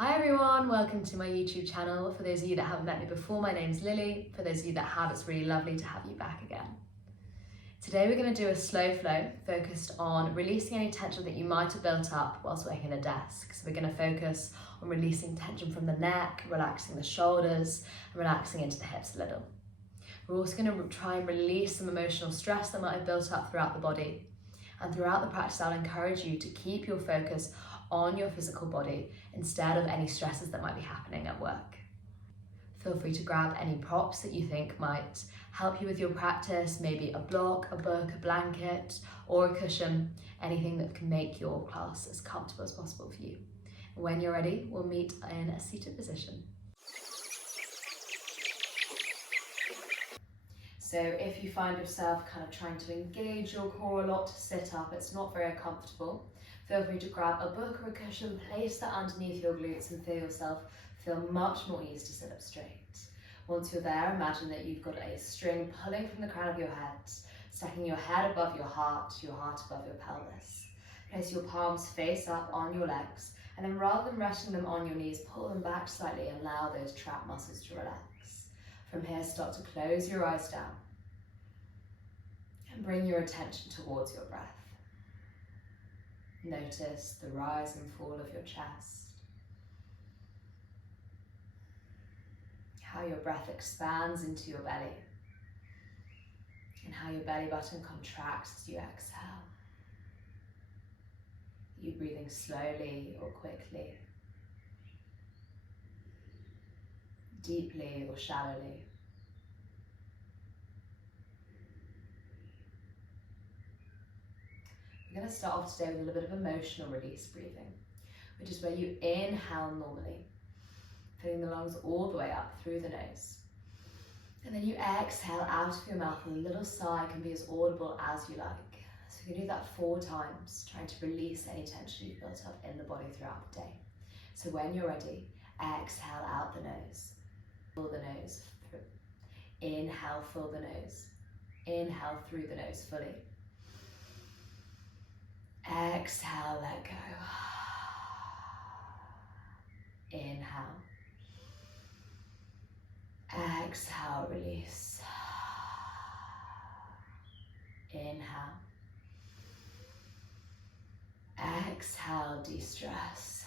Hi everyone, welcome to my YouTube channel. For those of you that haven't met me before, my name's Lily. For those of you that have, it's really lovely to have you back again. Today we're going to do a slow flow focused on releasing any tension that you might have built up whilst working at a desk. So we're going to focus on releasing tension from the neck, relaxing the shoulders, and relaxing into the hips a little. We're also going to try and release some emotional stress that might have built up throughout the body. And throughout the practice, I'll encourage you to keep your focus on your physical body instead of any stresses that might be happening at work. Feel free to grab any props that you think might help you with your practice, maybe a block, a book, a blanket, or a cushion, anything that can make your class as comfortable as possible for you. And when you're ready, we'll meet in a seated position. So if you find yourself kind of trying to engage your core a lot to sit up, it's not very comfortable, feel free to grab a book or a cushion, place that underneath your glutes and feel much more easy to sit up straight. Once you're there, imagine that you've got a string pulling from the crown of your head, stacking your head above your heart above your pelvis. Place your palms face up on your legs, and then rather than resting them on your knees, pull them back slightly and allow those trapped muscles to relax. From here, start to close your eyes down and bring your attention towards your breath. Notice the rise and fall of your chest, how your breath expands into your belly, and how your belly button contracts as you exhale. Are you breathing slowly or quickly? Deeply or shallowly? We're going to start off today with a little bit of emotional release breathing, which is where you inhale normally, filling the lungs all the way up through the nose. And then you exhale out of your mouth, and a little sigh can be as audible as you like. So you can do that 4 times, trying to release any tension you've built up in the body throughout the day. So when you're ready, exhale out the nose, fill the nose through. Inhale, fill the nose. Inhale through the nose fully. Exhale, let go. Inhale. Exhale, release. Inhale. Exhale, de-stress.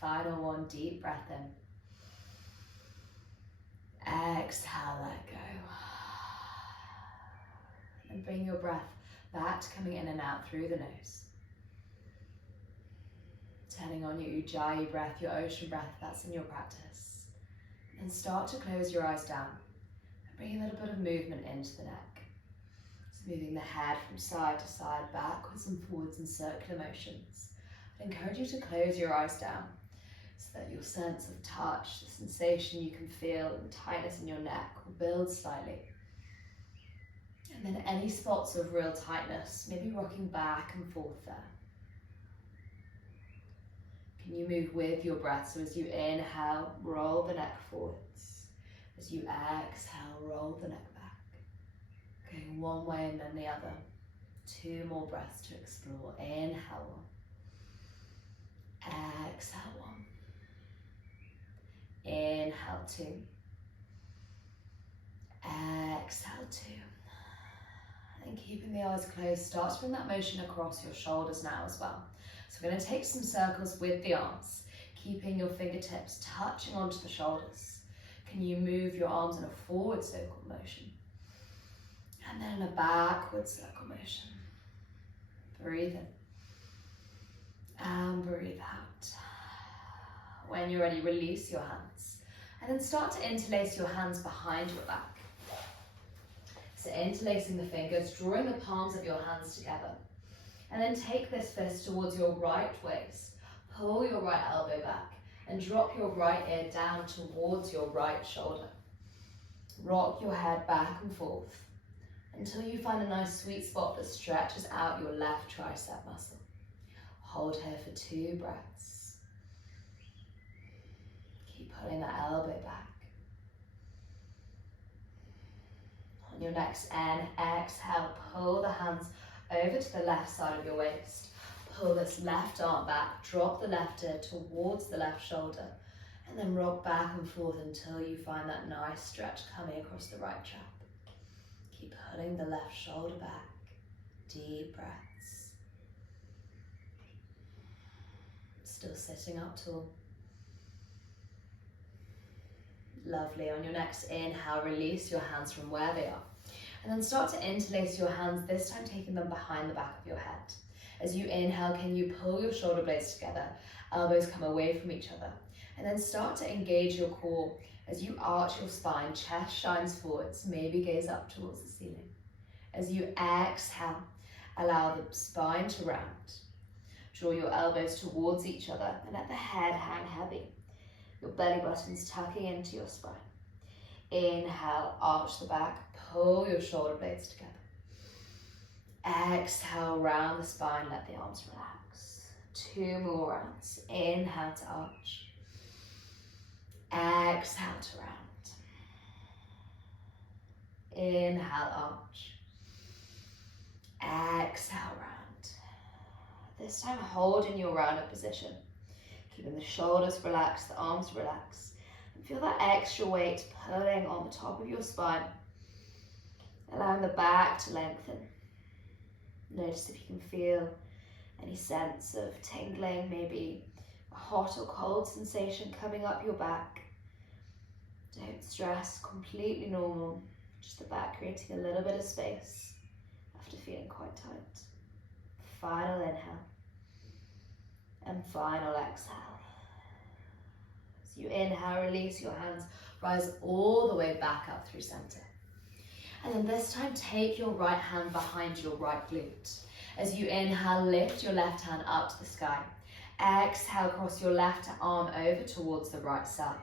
Final one, deep breath in. Exhale, let go. And bring your breath back to coming in and out through the nose. Turning on your ujjayi breath, your ocean breath, that's in your practice. And start to close your eyes down and bring a little bit of movement into the neck. So moving the head from side to side, backwards and forwards in circular motions. I encourage you to close your eyes down so that your sense of touch, the sensation you can feel, and the tightness in your neck will build slightly. And then any spots of real tightness, maybe rocking back and forth there. Can you move with your breath? So as you inhale, roll the neck forwards. As you exhale, roll the neck back. Going one way and then the other. 2 more breaths to explore. Inhale 1. Exhale 1. Inhale 2. Exhale 2. And keeping the eyes closed, start to bring that motion across your shoulders now as well. So we're going to take some circles with the arms, keeping your fingertips touching onto the shoulders. Can you move your arms in a forward circle motion? And then in a backward circle motion. Breathe in. And breathe out. When you're ready, release your hands. And then start to interlace your hands behind your back. So interlacing the fingers, drawing the palms of your hands together. And then take this fist towards your right waist. Pull your right elbow back and drop your right ear down towards your right shoulder. Rock your head back and forth until you find a nice sweet spot that stretches out your left tricep muscle. Hold here for 2 breaths. Keep pulling that elbow back. On your next exhale, pull the hands over to the left side of your waist. Pull this left arm back, drop the left ear towards the left shoulder, and then rock back and forth until you find that nice stretch coming across the right trap. Keep pulling the left shoulder back. Deep breaths. Still sitting up tall. Lovely. On your next inhale, release your hands from where they are. And then start to interlace your hands, this time taking them behind the back of your head. As you inhale, can you pull your shoulder blades together? Elbows come away from each other. And then start to engage your core as you arch your spine, chest shines forwards, maybe gaze up towards the ceiling. As you exhale, allow the spine to round. Draw your elbows towards each other and let the head hang heavy. Your belly button's tucking into your spine. Inhale, arch the back, pull your shoulder blades together. Exhale, round the spine, let the arms relax. 2 more rounds. Inhale to arch. Exhale to round. Inhale, arch. Exhale, round. This time hold in your rounded position. Keeping the shoulders relaxed, the arms relaxed. And feel that extra weight pulling on the top of your spine. Allowing the back to lengthen. Notice if you can feel any sense of tingling, maybe a hot or cold sensation coming up your back. Don't stress, completely normal. Just the back creating a little bit of space after feeling quite tight. Final inhale and final exhale. As you inhale, release your hands, rise all the way back up through center. And then this time, take your right hand behind your right glute. As you inhale, lift your left hand up to the sky. Exhale, cross your left arm over towards the right side.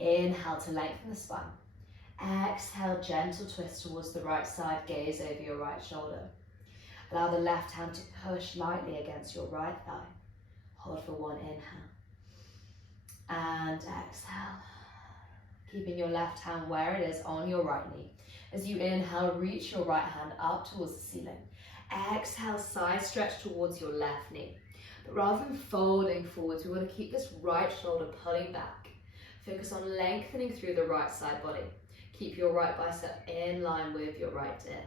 Inhale to lengthen the spine. Exhale, gentle twist towards the right side, gaze over your right shoulder. Allow the left hand to push lightly against your right thigh. Hold for 1 inhale. And exhale. Keeping your left hand where it is on your right knee. As you inhale, reach your right hand up towards the ceiling. Exhale, side stretch towards your left knee. But rather than folding forwards, we want to keep this right shoulder pulling back. Focus on lengthening through the right side body. Keep your right bicep in line with your right ear.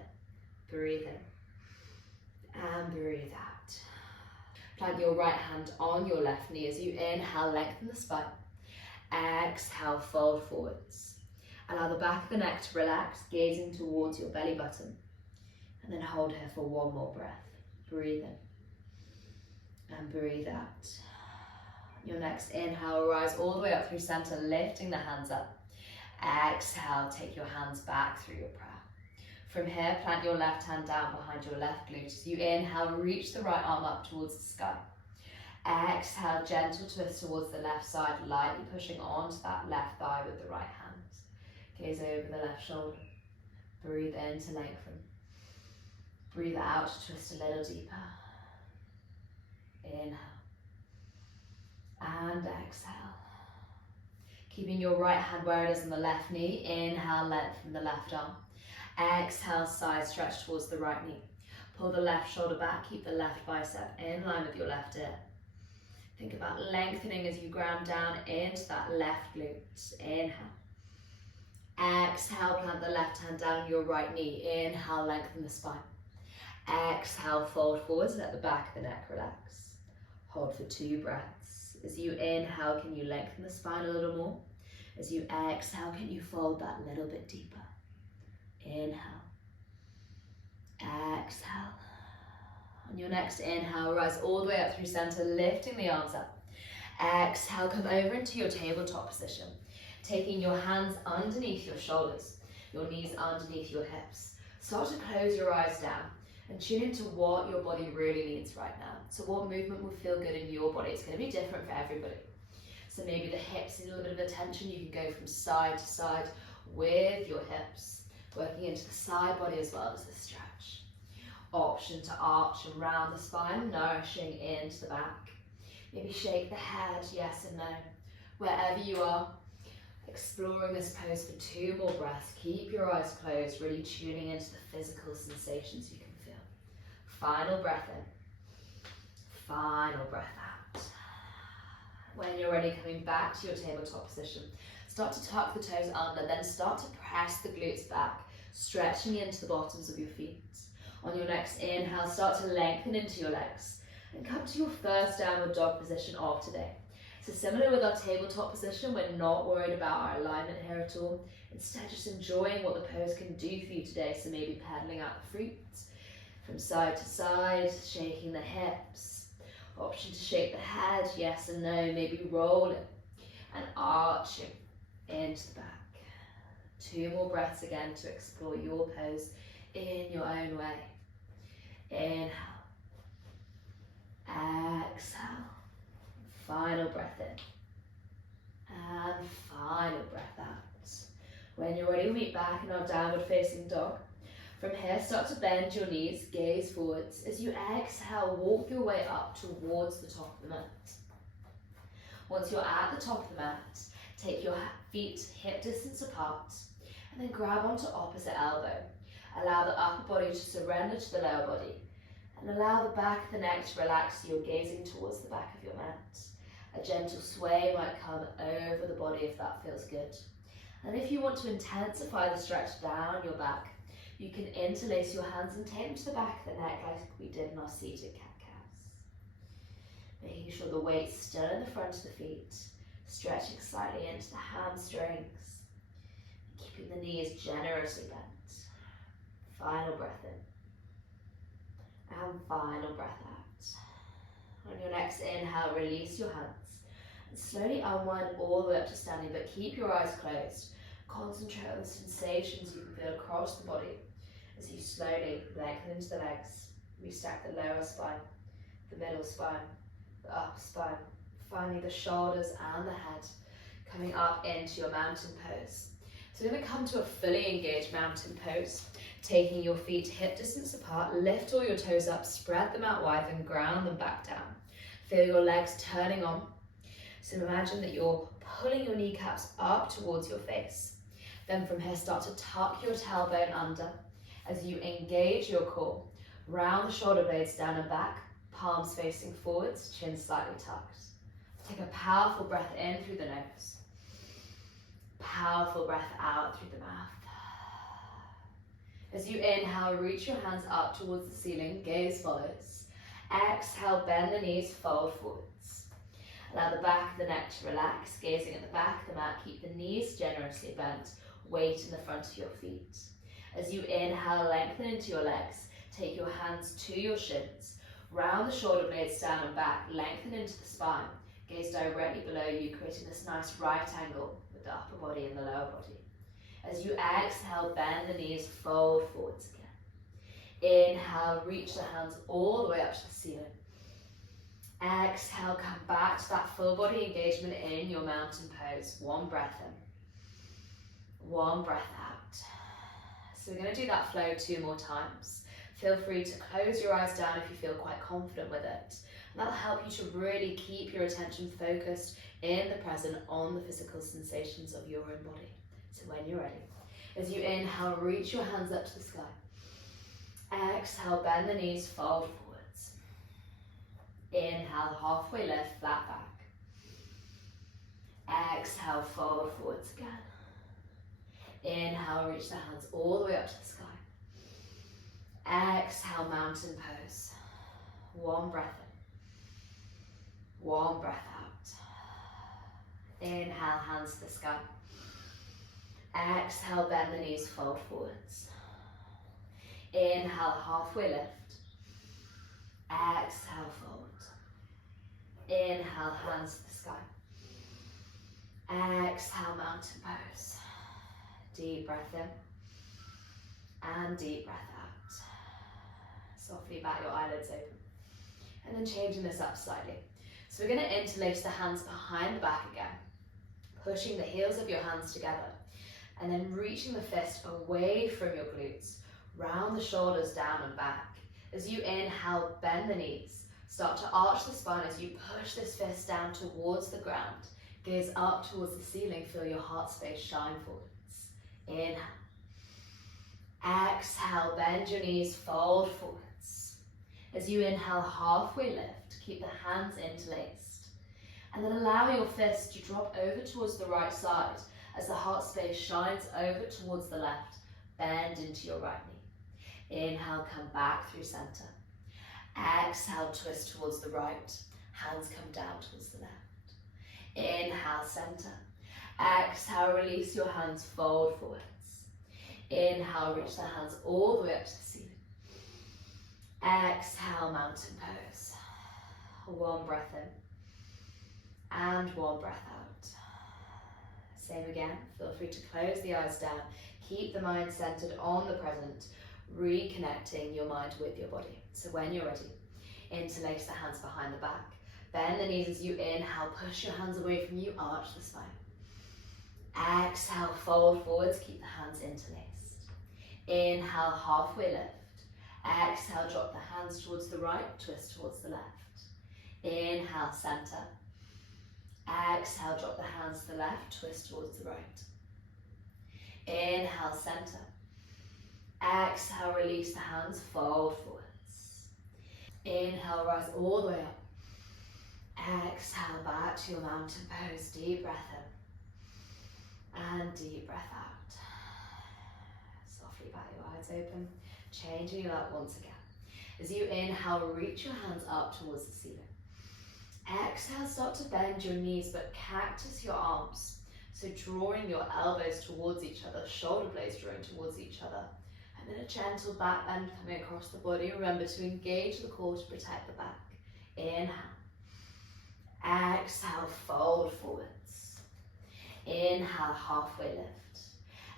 Breathe in and breathe out. Plant your right hand on your left knee as you inhale, lengthen the spine. Exhale, fold forwards. Allow the back of the neck to relax, gazing towards your belly button. And then hold here for 1 more breath. Breathe in and breathe out. Your next inhale, rise all the way up through center, lifting the hands up. Exhale, take your hands back through your prayer. From here, plant your left hand down behind your left glute. As you inhale, reach the right arm up towards the sky. Exhale, gentle twist towards the left side, lightly pushing onto that left thigh with the right hand. Gaze over the left shoulder. Breathe in to lengthen. Breathe out to twist a little deeper. Inhale. And exhale. Keeping your right hand where it is on the left knee. Inhale, lengthen the left arm. Exhale, side stretch towards the right knee. Pull the left shoulder back. Keep the left bicep in line with your left ear. Think about lengthening as you ground down into that left glute. Inhale. Exhale, plant the left hand down your right knee. Inhale, lengthen the spine. Exhale, fold forwards, let the back of the neck relax. Hold for 2 breaths. As you inhale, can you lengthen the spine a little more? As you exhale, can you fold that a little bit deeper? Inhale. Exhale. On your next inhale, rise all the way up through center, lifting the arms up. Exhale, come over into your tabletop position. Taking your hands underneath your shoulders, your knees underneath your hips. Start to close your eyes down and tune into what your body really needs right now. So what movement will feel good in your body? It's going to be different for everybody. So maybe the hips need a little bit of attention. You can go from side to side with your hips, working into the side body as well as the stretch. Option to arch and round the spine, nourishing into the back. Maybe shake the head, yes and no. Wherever you are, exploring this pose for 2 more breaths. Keep your eyes closed, really tuning into the physical sensations you can feel. Final breath in. final breath out. When you're ready, coming back to your tabletop position, start to tuck the toes under, then start to press the glutes back, stretching into the bottoms of your feet. On your next inhale, start to lengthen into your legs and come to your first downward dog position of today. So similar with our tabletop position, we're not worried about our alignment here at all. Instead, just enjoying what the pose can do for you today. So maybe pedaling out the feet from side to side, shaking the hips. Option to shake the head, yes and no, maybe rolling and arching into the back. 2 more breaths again to explore your pose in your own way. Inhale, exhale, final breath in, and final breath out. When you're ready, meet back in our downward facing dog. From here, start to bend your knees, gaze forwards. As you exhale, walk your way up towards the top of the mat. Once you're at the top of the mat, take your feet hip distance apart, and then grab onto opposite elbow. Allow the upper body to surrender to the lower body, and allow the back of the neck to relax so you're gazing towards the back of your mat. A gentle sway might come over the body if that feels good. And if you want to intensify the stretch down your back, you can interlace your hands and take them to the back of the neck like we did in our seated cat-cows. Making sure the weight's still in the front of the feet, stretching slightly into the hamstrings, keeping the knees generously bent. Final breath in, and final breath out. On your next inhale, release your hands, and slowly unwind all the way up to standing, but keep your eyes closed. Concentrate on the sensations you can feel across the body as you slowly lengthen into the legs. Restack the lower spine, the middle spine, the upper spine, finally the shoulders and the head, coming up into your mountain pose. So we're going to come to a fully engaged mountain pose, taking your feet hip distance apart, lift all your toes up, spread them out wide and ground them back down. Feel your legs turning on. So imagine that you're pulling your kneecaps up towards your face. Then from here, start to tuck your tailbone under as you engage your core. Round the shoulder blades down and back, palms facing forwards, chin slightly tucked. Take a powerful breath in through the nose. Powerful breath out through the mouth. As you inhale, reach your hands up towards the ceiling, gaze follows. Exhale, bend the knees, fold forwards. Allow the back of the neck to relax, gazing at the back of the mat, keep the knees generously bent, weight in the front of your feet. As you inhale, lengthen into your legs, take your hands to your shins, round the shoulder blades down and back, lengthen into the spine, gaze directly below you, creating this nice right angle with the upper body and the lower body. As you exhale, bend the knees, fold forwards again. Inhale, reach the hands all the way up to the ceiling. Exhale, come back to that full body engagement in your mountain pose. 1 breath in, 1 breath out. So we're going to do that flow 2 more times. Feel free to close your eyes down if you feel quite confident with it. And that'll help you to really keep your attention focused in the present on the physical sensations of your own body. So when you're ready, as you inhale, reach your hands up to the sky. Exhale, bend the knees, fold forwards. Inhale, halfway lift, flat back. Exhale, fold forwards again. Inhale, reach the hands all the way up to the sky. Exhale, mountain pose. 1 breath in, 1 breath out. Inhale, hands to the sky. Exhale, bend the knees, fold forwards. Inhale, halfway lift. Exhale, fold. Inhale, hands to the sky. Exhale, mountain pose. Deep breath in and deep breath out. Softly bat your eyelids open. And then changing this up slightly. So we're going to interlace the hands behind the back again, pushing the heels of your hands together, and then reaching the fist away from your glutes, round the shoulders down and back. As you inhale, bend the knees. Start to arch the spine as you push this fist down towards the ground. Gaze up towards the ceiling, feel your heart space shine forwards. Inhale. Exhale, bend your knees, fold forwards. As you inhale, halfway lift, keep the hands interlaced. And then allow your fists to drop over towards the right side as the heart space shines over towards the left. Bend into your right knee. Inhale, come back through center. Exhale, twist towards the right. Hands come down towards the left. Inhale, center. Exhale, release your hands, fold forwards. Inhale, reach the hands all the way up to the ceiling. Exhale, mountain pose. One breath in. And one breath out. Same again, feel free to close the eyes down. Keep the mind centered on the present, reconnecting your mind with your body. So when you're ready, interlace the hands behind the back. Bend the knees as you inhale, push your hands away from you, arch the spine. Exhale, fold forwards, keep the hands interlaced. Inhale, halfway lift. Exhale, drop the hands towards the right, twist towards the left. Inhale, center. Exhale, drop the hands to the left, twist towards the right. Inhale, center. Exhale, release the hands, fold forwards. Inhale, rise all the way up. Exhale, back to your mountain pose. Deep breath in. And deep breath out. Softly bat your eyes open. Changing it up once again. As you inhale, reach your hands up towards the ceiling. Exhale, start to bend your knees, but cactus your arms. So drawing your elbows towards each other, shoulder blades drawing towards each other. And then a gentle back bend coming across the body. Remember to engage the core to protect the back. Inhale. Exhale, fold forwards. Inhale, halfway lift.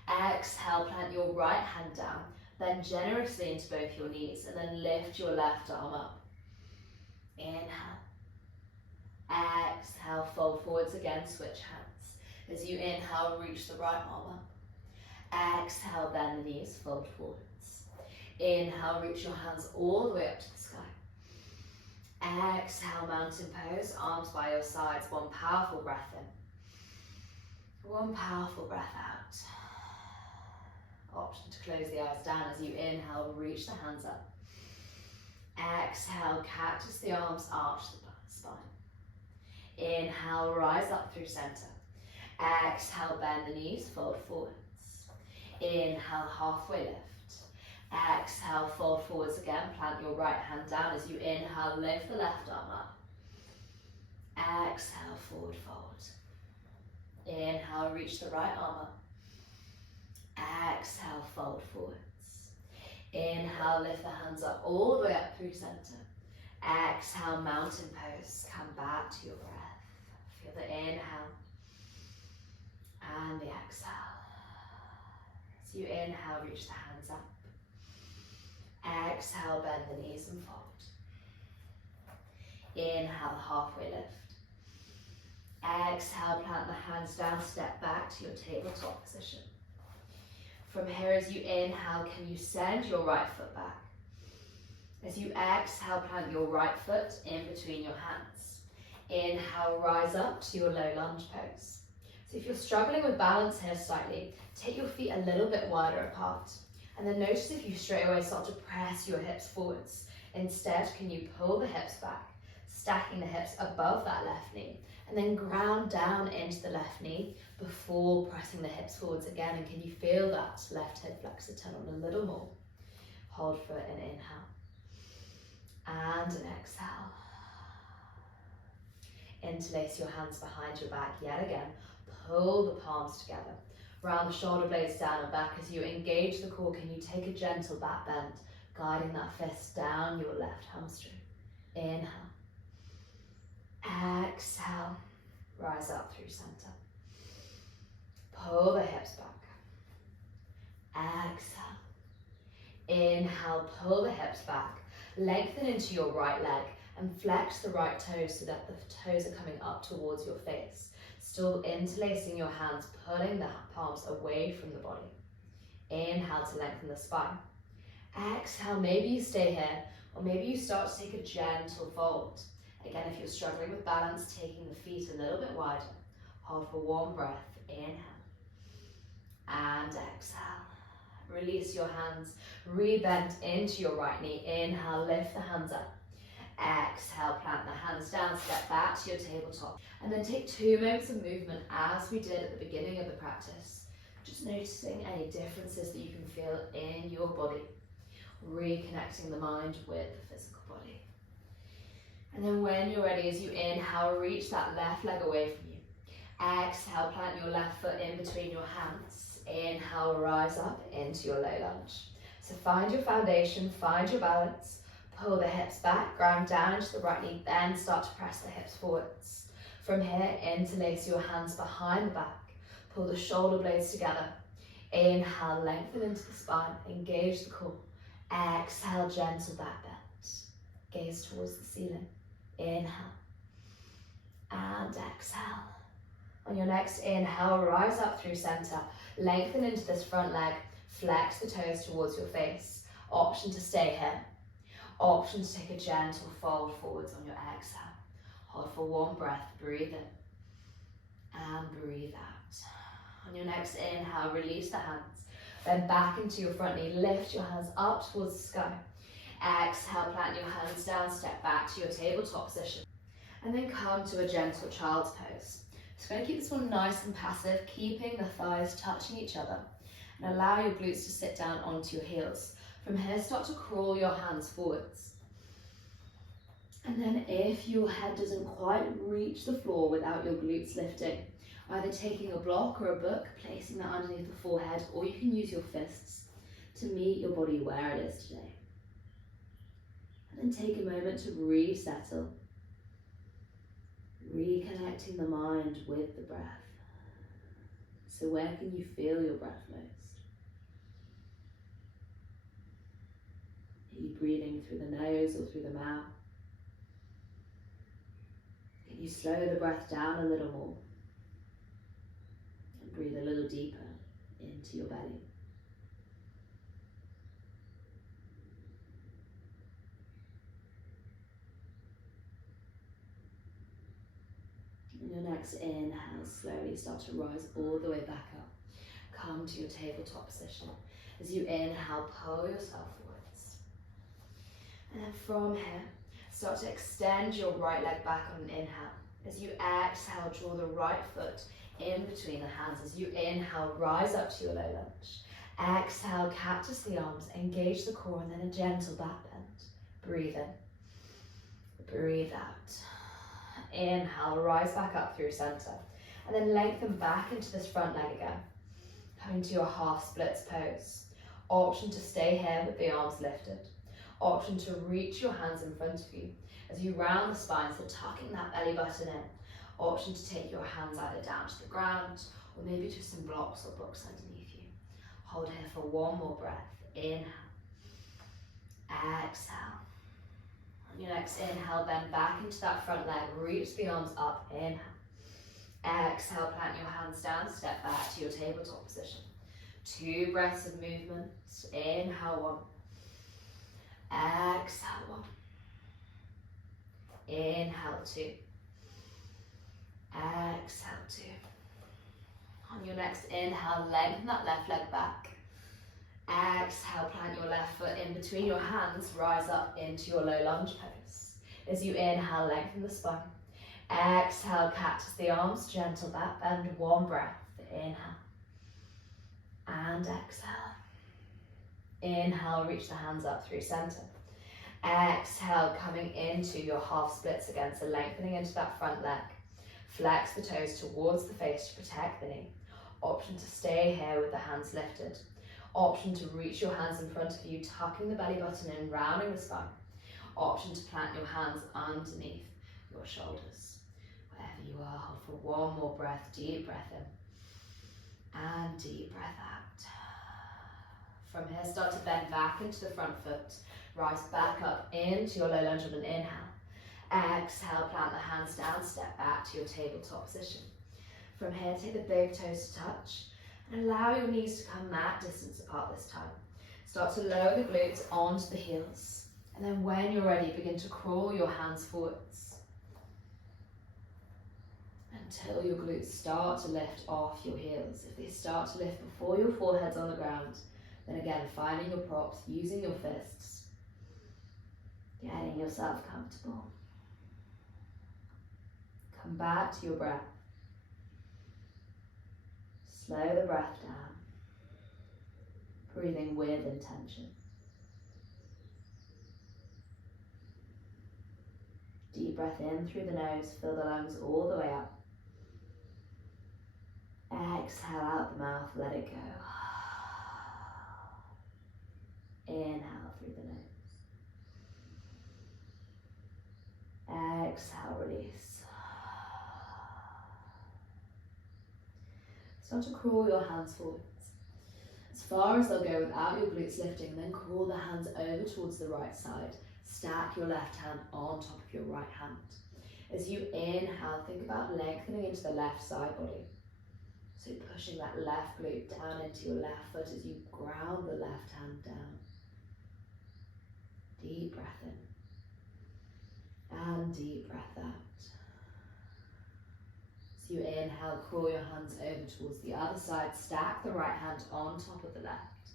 Exhale, plant your right hand down, then generously into both your knees, and then lift your left arm up. Inhale. Exhale, fold forwards again, switch hands. As you inhale, reach the right arm up. Exhale, bend the knees, fold forwards. Inhale, reach your hands all the way up to the sky. Exhale, mountain pose, arms by your sides. One powerful breath in. One powerful breath out. Option to close the eyes down as you inhale, reach the hands up. Exhale, cactus the arms, arch the spine. Inhale, rise up through center. Exhale, bend the knees, fold forwards. Inhale, halfway lift. Exhale, fold forwards again, plant your right hand down as you inhale, lift the left arm up. Exhale, forward fold. Inhale, reach the right arm up. Exhale, fold forwards. Inhale, lift the hands up all the way up through center. Exhale, mountain pose. Come back to your breath. Feel the inhale and the exhale. As you inhale, reach the hands up. Exhale, bend the knees and fold. Inhale, halfway lift. Exhale, plant the hands down, step back to your tabletop position. From here, as you inhale, can you send your right foot back? As you exhale, plant your right foot in between your hands. Inhale, rise up to your low lunge pose. So if you're struggling with balance here slightly, take your feet a little bit wider apart. And then notice if you straight away start to press your hips forwards. Instead, can you pull the hips back, stacking the hips above that left knee, and then ground down into the left knee before pressing the hips forwards again. And can you feel that left hip flexor turn on a little more? Hold for an inhale and an exhale. Interlace your hands behind your back yet again. Pull the palms together. Round the shoulder blades down and back as you engage the core. Can you take a gentle back bend, guiding that fist down your left hamstring? Inhale. Exhale. Rise up through center. Pull the hips back. Exhale. Inhale, pull the hips back. Lengthen into your right leg and flex the right toes so that the toes are coming up towards your face. Still interlacing your hands, pulling the palms away from the body. Inhale to lengthen the spine. Exhale, maybe you stay here, or maybe you start to take a gentle fold. Again, if you're struggling with balance, taking the feet a little bit wider. Hold for one breath. Inhale and exhale. Release your hands, re-bend into your right knee. Inhale, lift the hands up. Exhale, plant the hands down, step back to your tabletop. And then take 2 moments of movement as we did at the beginning of the practice. Just noticing any differences that you can feel in your body. Reconnecting the mind with the physical body. And then when you're ready, as you inhale, reach that left leg away from you. Exhale, plant your left foot in between your hands. Inhale, rise up into your low lunge. So find your foundation, find your balance. Pull the hips back, ground down into the right knee, then start to press the hips forwards. From here, interlace your hands behind the back. Pull the shoulder blades together. Inhale, lengthen into the spine, engage the core. Exhale, gentle back bend. Gaze towards the ceiling. Inhale. And exhale. On your next inhale, rise up through center. Lengthen into this front leg. Flex the toes towards your face. Option to stay here. Option to take a gentle fold forwards on your exhale. Hold for 1 breath, breathe in and breathe out. On your next inhale, release the hands. Bend back into your front knee, lift your hands up towards the sky. Exhale, plant your hands down, step back to your tabletop position. And then come to a gentle child's pose. So we're going to keep this one nice and passive, keeping the thighs touching each other. And allow your glutes to sit down onto your heels. From here, start to crawl your hands forwards. And then if your head doesn't quite reach the floor without your glutes lifting, either taking a block or a book, placing that underneath the forehead, or you can use your fists to meet your body where it is today. And then take a moment to resettle, reconnecting the mind with the breath. So where can you feel your breath most? Are you breathing through the nose or through the mouth? Can you slow the breath down a little more? And breathe a little deeper into your belly. And your next inhale, slowly start to rise all the way back up. Come to your tabletop position. As you inhale, pull yourself forwards. And then from here, start to extend your right leg back on an inhale. As you exhale, draw the right foot in between the hands. As you inhale, rise up to your low lunge. Exhale, cactus the arms, engage the core, and then a gentle back bend. Breathe in, breathe out. Inhale, rise back up through center. And then lengthen back into this front leg again. Coming to your half splits pose. Option to stay here with the arms lifted. Option to reach your hands in front of you as you round the spine, so tucking that belly button in. Option to take your hands either down to the ground or maybe to some blocks or books underneath you. Hold here for 1 more breath. Inhale. Exhale. On your next inhale, bend back into that front leg. Reach the arms up. Inhale. Exhale, plant your hands down, step back to your tabletop position. 2 breaths of movement. Inhale 1. Exhale 1. Inhale 2. Exhale 2. On your next inhale, lengthen that left leg back. Exhale, plant your left foot in between your hands, rise up into your low lunge pose. As you inhale, lengthen the spine. Exhale, cactus the arms, gentle back bend, 1 breath. Inhale. And exhale. Inhale, reach the hands up through center. Exhale, coming into your half splits again, so lengthening into that front leg. Flex the toes towards the face to protect the knee. Option to stay here with the hands lifted. Option to reach your hands in front of you, tucking the belly button in, rounding the spine. Option to plant your hands underneath your shoulders. Wherever you are, hold for 1 more breath, deep breath in. And deep breath out. From here, start to bend back into the front foot. Rise back up into your low lunge on an inhale. Exhale, plant the hands down, step back to your tabletop position. From here, take the big toes to touch and allow your knees to come mat distance apart this time. Start to lower the glutes onto the heels. And then when you're ready, begin to crawl your hands forwards until your glutes start to lift off your heels. If they start to lift before your forehead's on the ground, Then again, finding your props, using your fists, getting yourself comfortable. Come back to your breath. Slow the breath down, breathing with intention. Deep breath in through the nose, fill the lungs all the way up. Exhale out the mouth, let it go. Inhale through the nose. Exhale, release. Start to crawl your hands forwards. As far as they'll go without your glutes lifting, then crawl the hands over towards the right side. Stack your left hand on top of your right hand. As you inhale, think about lengthening into the left side body. So pushing that left glute down into your left foot as you ground the left hand down. Deep breath in. And deep breath out. As you inhale, crawl your hands over towards the other side. Stack the right hand on top of the left.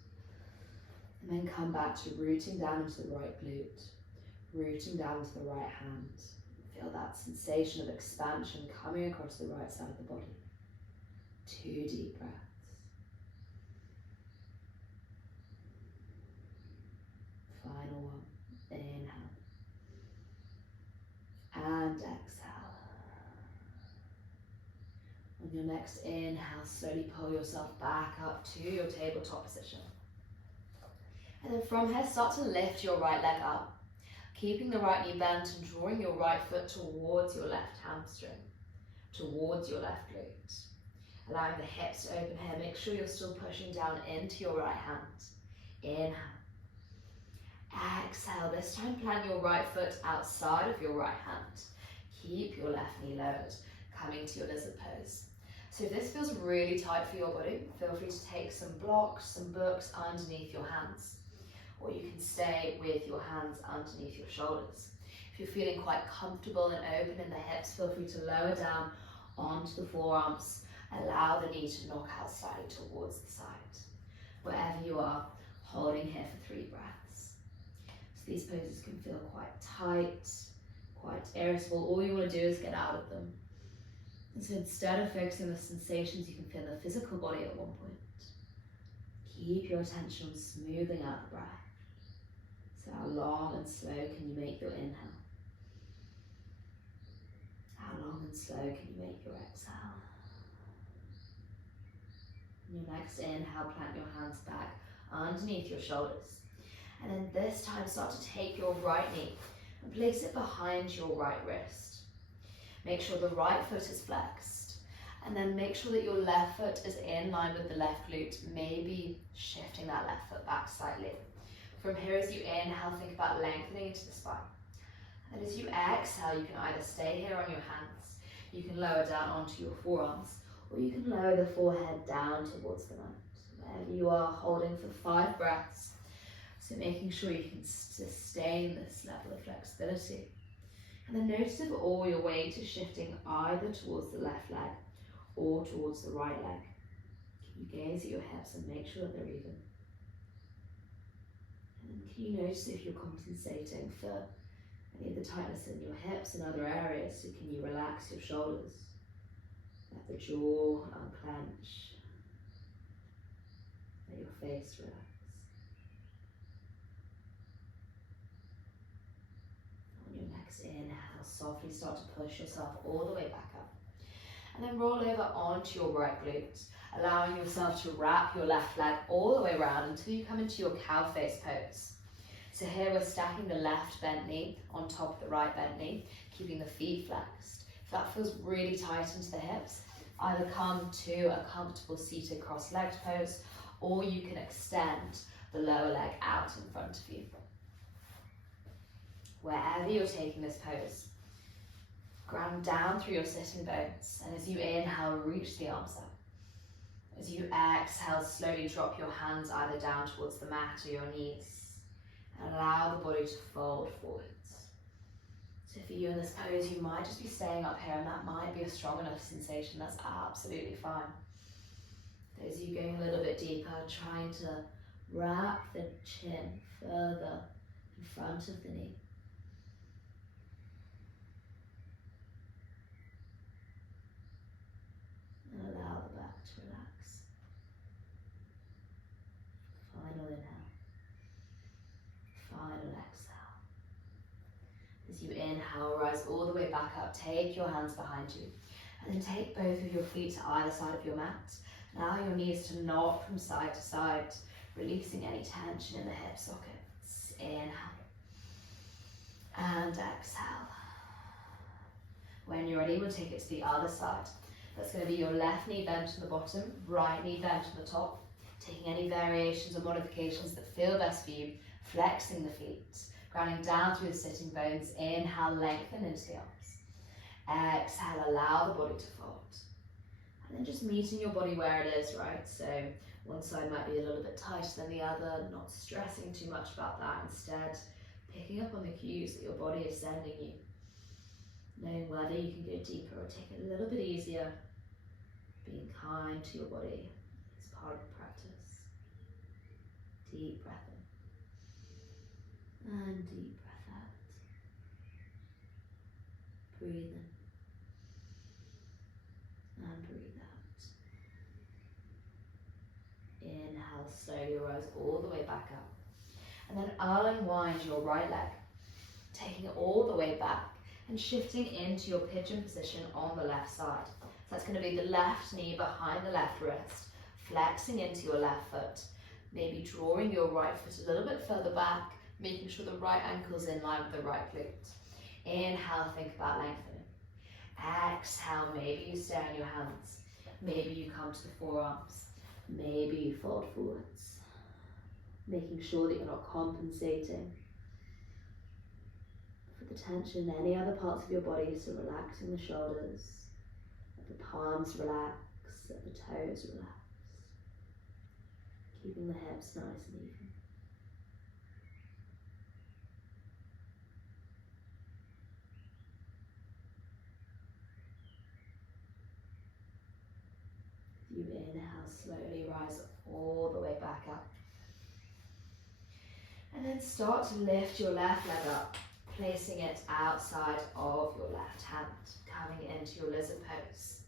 And then come back to rooting down into the right glute. Rooting down into the right hand. Feel that sensation of expansion coming across the right side of the body. 2 deep breaths. Final one. Inhale. And exhale. On your next inhale, slowly pull yourself back up to your tabletop position. And then from here, start to lift your right leg up. Keeping the right knee bent and drawing your right foot towards your left hamstring, towards your left glute. Allowing the hips to open here. Make sure you're still pushing down into your right hand. Inhale. Exhale. This time plant your right foot outside of your right hand. Keep your left knee lowered, coming to your lizard pose. So if this feels really tight for your body, feel free to take some blocks, some books underneath your hands. Or you can stay with your hands underneath your shoulders. If you're feeling quite comfortable and open in the hips, feel free to lower down onto the forearms. Allow the knee to knock out slightly towards the side. Wherever you are, holding here for 3 breaths. So these poses can feel quite tight, quite irritable. All you want to do is get out of them. And so instead of focusing on the sensations you can feel in the physical body at one point, keep your attention on smoothing out the breath. So how long and slow can you make your inhale? How long and slow can you make your exhale? On your next inhale, plant your hands back underneath your shoulders. And then this time start to take your right knee and place it behind your right wrist. Make sure the right foot is flexed. And then make sure that your left foot is in line with the left glute, maybe shifting that left foot back slightly. From here, as you inhale, think about lengthening into the spine. And as you exhale, you can either stay here on your hands, you can lower down onto your forearms, or you can lower the forehead down towards the mat. Wherever you are, holding for 5 breaths. So making sure you can sustain this level of flexibility. And then notice if all your weight is shifting either towards the left leg or towards the right leg. Can you gaze at your hips and make sure that they're even? And then can you notice if you're compensating for any of the tightness in your hips and other areas? So can you relax your shoulders? Let the jaw unclench. Let your face relax. On your next inhale, softly start to push yourself all the way back up. And then roll over onto your right glute, allowing yourself to wrap your left leg all the way around until you come into your cow face pose. So here we're stacking the left bent knee on top of the right bent knee, keeping the feet flexed. If that feels really tight into the hips, either come to a comfortable seated cross-legged pose, or you can extend the lower leg out in front of you. Wherever you're taking this pose, ground down through your sitting bones, and as you inhale, reach the arms up. As you exhale, slowly drop your hands either down towards the mat or your knees, and allow the body to fold forwards. So for you in this pose, you might just be staying up here, and that might be a strong enough sensation. That's absolutely fine. Those of you going a little bit deeper, trying to Wrap the chin further in front of the knee. And allow the back to relax. Final inhale. Final exhale. As you inhale, rise all the way back up. Take your hands behind you. And then take both of your feet to either side of your mat. Allow your knees to nod from side to side, releasing any tension in the hip sockets. Inhale. And exhale. When you're ready, we'll take it to the other side. That's going to be your left knee bent to the bottom, right knee bent to the top. Taking any variations or modifications that feel best for you. Flexing the feet, grounding down through the sitting bones. Inhale, lengthen into the arms. Exhale, allow the body to fold. And then just meeting your body where it is, right? So one side might be a little bit tighter than the other, not stressing too much about that. Instead, picking up on the cues that your body is sending you. Knowing whether you can go deeper or take it a little bit easier. Being kind to your body is part of the practice. Deep breath in. And deep breath out. Breathe in. And breathe out. Inhale, slowly rise all the way back up. And then unwind your right leg. Taking it all the way back and shifting into your pigeon position on the left side. So that's going to be the left knee behind the left wrist. Flexing into your left foot. Maybe drawing your right foot a little bit further back. Making sure the right ankle's in line with the right glute. Inhale, think about lengthening. Exhale, maybe you stay on your hands. Maybe you come to the forearms. Maybe you fold forwards. Making sure that you're not compensating for the tension in any other parts of your body. So relaxing the shoulders, let the palms relax, let the toes relax. Keeping the hips nice and even. You inhale, slowly rise all the way back up. And then start to lift your left leg up, placing it outside of your left hand, coming into your lizard pose.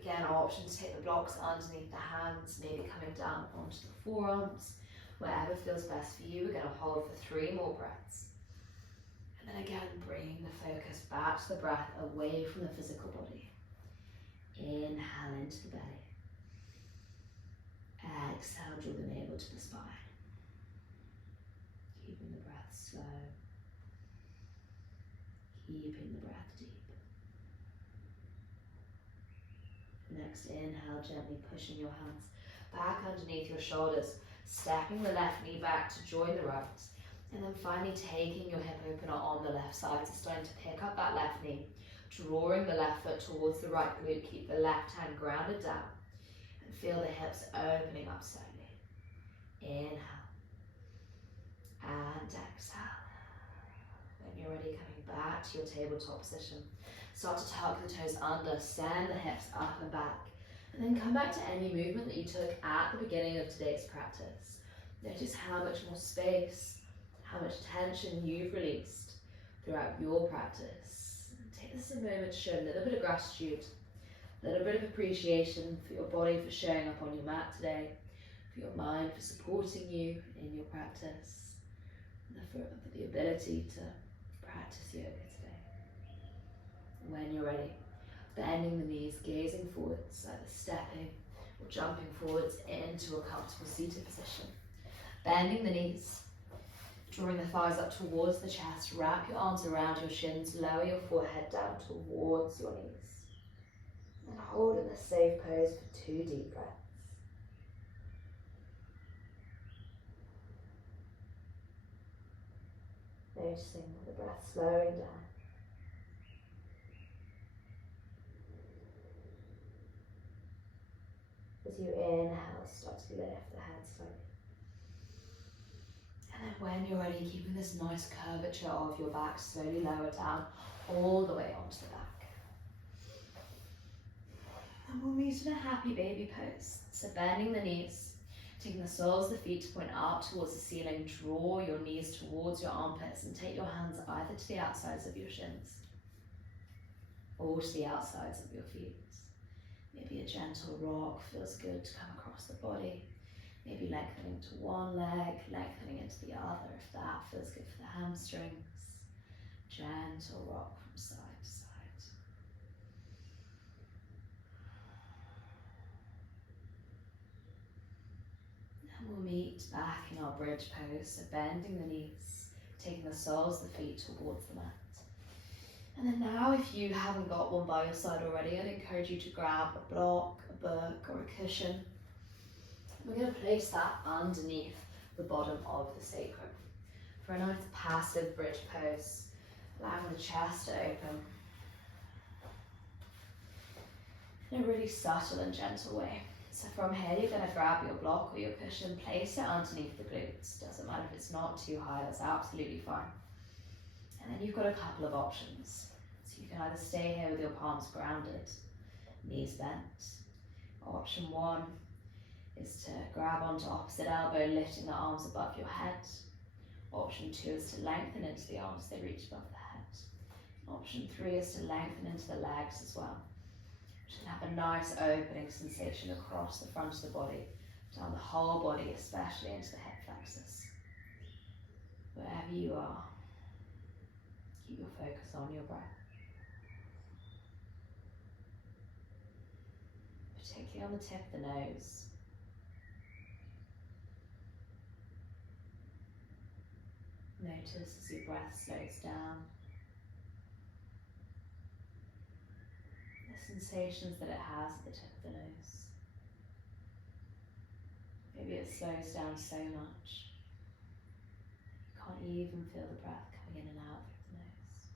Again, option to take the blocks underneath the hands, maybe coming down onto the forearms, wherever feels best for you. We're going to hold for 3 more breaths. And then again, bring the focus back to the breath, away from the physical body. Inhale into the belly. Exhale, draw the navel to the spine. Keeping the breath slow. Keeping the breath deep. Next, inhale, gently pushing your hands back underneath your shoulders, stepping the left knee back to join the right. And then finally taking your hip opener on the left side, so starting to pick up that left knee, drawing the left foot towards the right glute, keep the left hand grounded down. Feel the hips opening up slightly. Inhale. And exhale. When you're ready, coming back to your tabletop position. Start to tuck the toes under, send the hips up and back. And then come back to any movement that you took at the beginning of today's practice. Notice how much more space, how much tension you've released throughout your practice. And take this a moment to show a little bit of gratitude. A little bit of appreciation for your body for showing up on your mat today, for your mind for supporting you in your practice, and for the ability to practice yoga today. When you're ready, bending the knees, gazing forwards, either stepping or jumping forwards into a comfortable seated position. Bending the knees, drawing the thighs up towards the chest, wrap your arms around your shins, lower your forehead down towards your knees. And hold in a safe pose for 2 deep breaths. Noticing the breath slowing down. As you inhale, start to lift the head slightly. And then when you're ready, keeping this nice curvature of your back, slowly lower down all the way onto the back. And we'll meet in a happy baby pose. So bending the knees, Taking the soles of the feet to point out towards the ceiling, draw your knees towards your armpits and take your hands either to the outsides of your shins or to the outsides of your feet. Maybe a gentle rock feels good to come across the body. Maybe lengthening to one leg, lengthening into the other if that feels good for the hamstrings. Gentle rock from side to side. And we'll meet back in our bridge pose, so bending the knees, taking the soles of the feet towards the mat. And then now, if you haven't got one by your side already, I'd encourage you to grab a block, a book, or a cushion. We're going to place that underneath the bottom of the sacrum for a nice passive bridge pose, allowing the chest to open in a really subtle and gentle way. So from here, you're going to grab your block or your cushion, place it underneath the glutes. Doesn't matter if it's not too high, that's absolutely fine. And then you've got a couple of options. So you can either stay here with your palms grounded, knees bent. Option one is to grab onto opposite elbow, lifting the arms above your head. Option two is to lengthen into the arms as they reach above the head. Option three is to lengthen into the legs as well. You should have a nice opening sensation across the front of the body, down the whole body, especially into the hip flexors. Wherever you are, keep your focus on your breath. Particularly on the tip of the nose. Notice as your breath slows down, the sensations that it has at the tip of the nose. Maybe it slows down so much you can't even feel the breath coming in and out through the nose.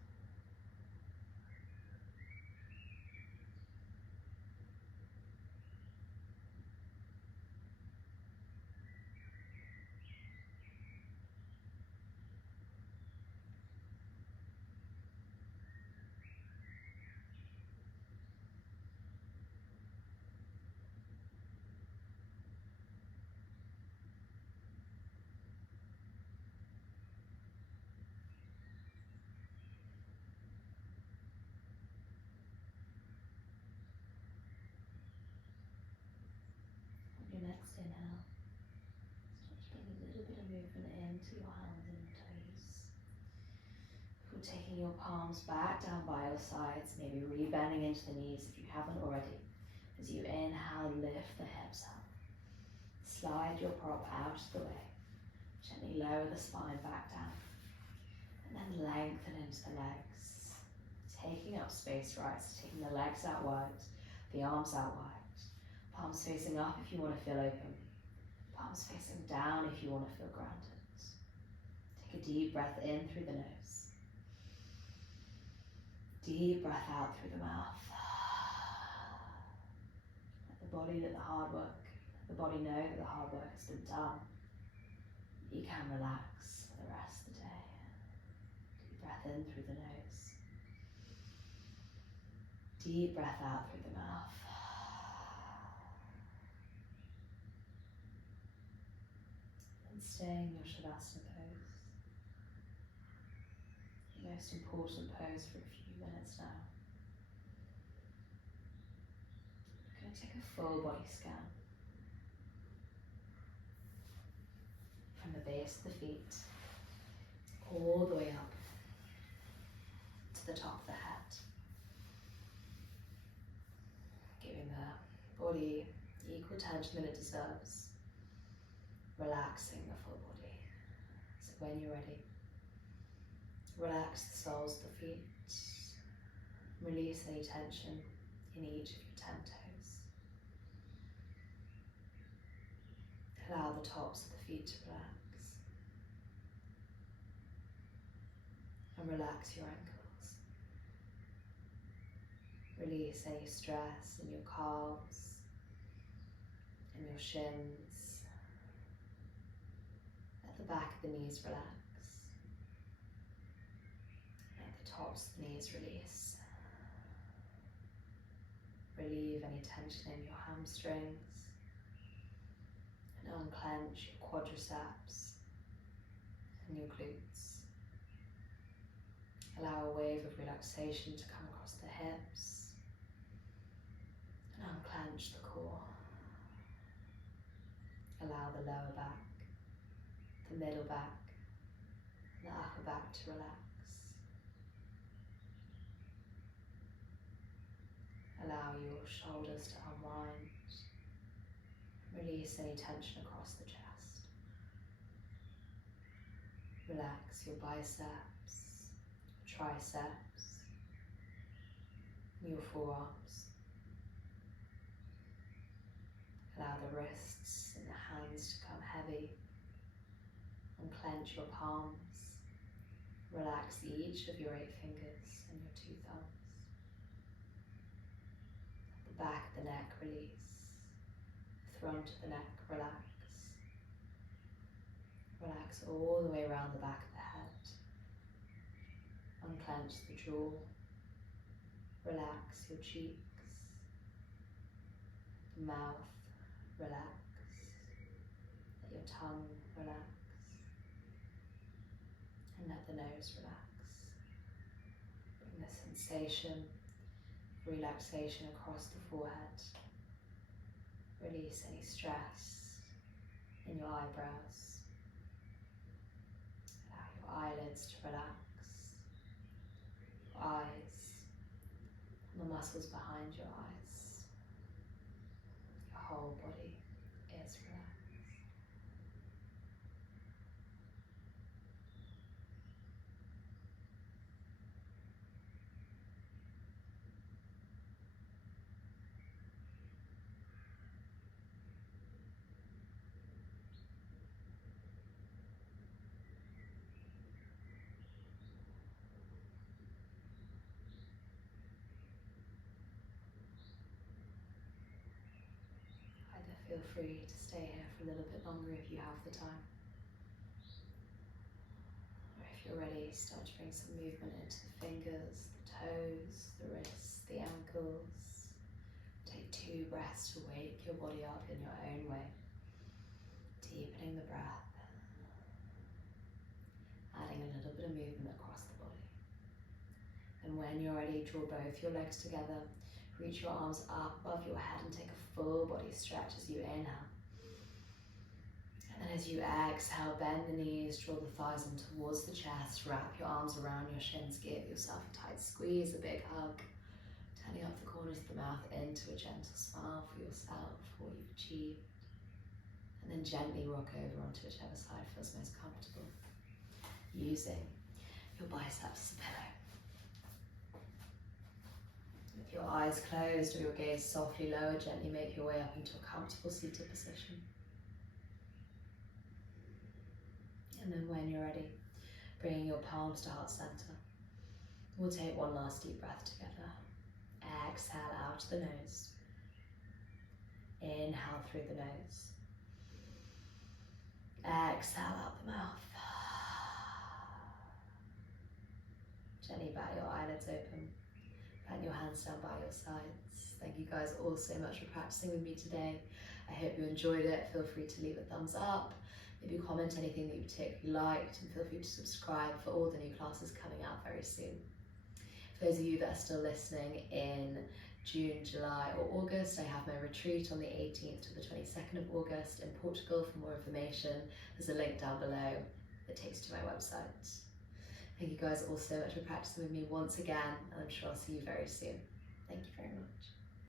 Your next inhale, start to bring a little bit of movement into your hands and your toes. Before taking your palms back down by your sides, maybe rebending into the knees if you haven't already. As you inhale, lift the hips up. Slide your prop out of the way. Gently lower the spine back down. And then lengthen into the legs. Taking up space, right, so taking the legs out wide, the arms out wide. Palms facing up if you want to feel open. Palms facing down if you want to feel grounded. Take a deep breath in through the nose. Deep breath out through the mouth. Let the body do the hard work. Let the body know that the hard work has been done. You can relax for the rest of the day. Deep breath in through the nose. Deep breath out through the mouth. Stay in your Shavasana pose. The most important pose for a few minutes now. We're going to take a full body scan. From the base of the feet, all the way up to the top of the head. Giving the body the equal tension that it deserves. Relaxing the full body. So when you're ready, relax the soles of the feet. Release any tension in each of your 10 toes. Allow the tops of the feet to relax. And relax your ankles. Release any stress in your calves, in your shins. Let the back of the knees relax. Let the tops of the knees release. Relieve any tension in your hamstrings. And And unclench your quadriceps and your glutes. Allow a wave of relaxation to come across the hips. And unclench the core. Allow the lower back, the middle back, and the upper back to relax. Allow your shoulders to unwind. Release any tension across the chest. Relax your biceps, triceps, your forearms. Allow the wrists and the hands to come heavy. Unclench your palms. Relax each of your 8 fingers and your 2 thumbs. The back of the neck release. The front of the neck relax. Relax all the way around the back of the head. Unclench the jaw. Relax your cheeks. The mouth, relax. Let your tongue relax. And let the nose relax. Bring the sensation of relaxation across the forehead. Release any stress in your eyebrows. Allow your eyelids to relax. Your eyes, and the muscles behind your eyes. Your whole body is relaxed. Feel free to stay here for a little bit longer if you have the time. Or if you're ready, start to bring some movement into the fingers, the toes, the wrists, the ankles. Take 2 breaths to wake your body up in your own way. Deepening the breath. Adding a little bit of movement across the body. And when you're ready, draw both your legs together. Reach your arms up above your head and take a full body stretch as you inhale. And then as you exhale, bend the knees, draw the thighs in towards the chest, wrap your arms around your shins, give yourself a tight squeeze, a big hug, turning up the corners of the mouth into a gentle smile for yourself, for what you've achieved. And then gently rock over onto whichever side feels most comfortable, using your biceps as a pillow. With your eyes closed or your gaze softly lowered, gently make your way up into a comfortable seated position. And then when you're ready, bringing your palms to heart center. We'll take one last deep breath together. Exhale out the nose. Inhale through the nose. Exhale out the mouth. Gently bat your eyelids open. Plant your hands down by your sides. Thank you guys all so much for practicing with me today. I hope you enjoyed it. Feel free to leave a thumbs up. Maybe comment anything that you particularly liked, and feel free to subscribe for all the new classes coming out very soon. For those of you that are still listening in June, July or August, I have my retreat on the 18th to the 22nd of August in Portugal. For more information, there's a link down below that takes you to my website. Thank you guys all so much for practicing with me once again, and I'm sure I'll see you very soon. Thank you very much.